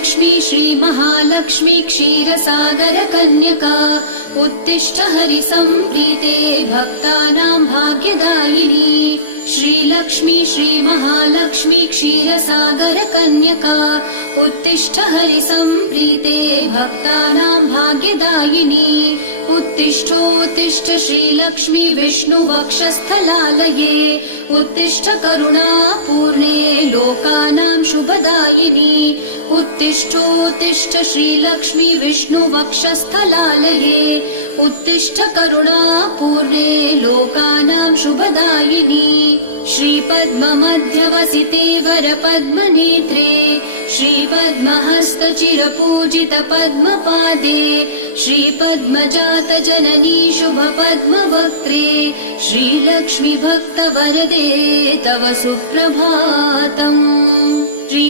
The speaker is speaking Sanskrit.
श्रीलक्ष्मी श्रीमहालक्ष्मी क्षीरसागरकन्यका उत्तिष्ठ हरिसम्प्रीते भक्तानां भाग्यदायिनी। श्रीलक्ष्मी श्रीमहालक्ष्मी क्षीरसागरकन्यका उत्तिष्ठ हरिसम्प्रीते भक्तानां भाग्यदायिनी। उत्तिष्ठोत्तिष्ठ श्रीलक्ष्मी विष्णुवक्षस्थलालये उत्तिष्ठ करुणापूर्णे लोकानां शुभदायिनी। उत्तिष्ठोत्तिष्ठ श्रीलक्ष्मी विष्णुवक्षस्थलालये उत्तिष्ठ करुणापूर्णे लोकानां शुभदायिनी। श्रीपद्ममध्यवसिते वरपद्मनेत्रे श्रीपद्महस्तचिरपूजित पद्मपादे श्रीपद्मजातजननी शुभपद्मवक्त्रे श्रीलक्ष्मी भक्तवरदे तव सुप्रभातम्।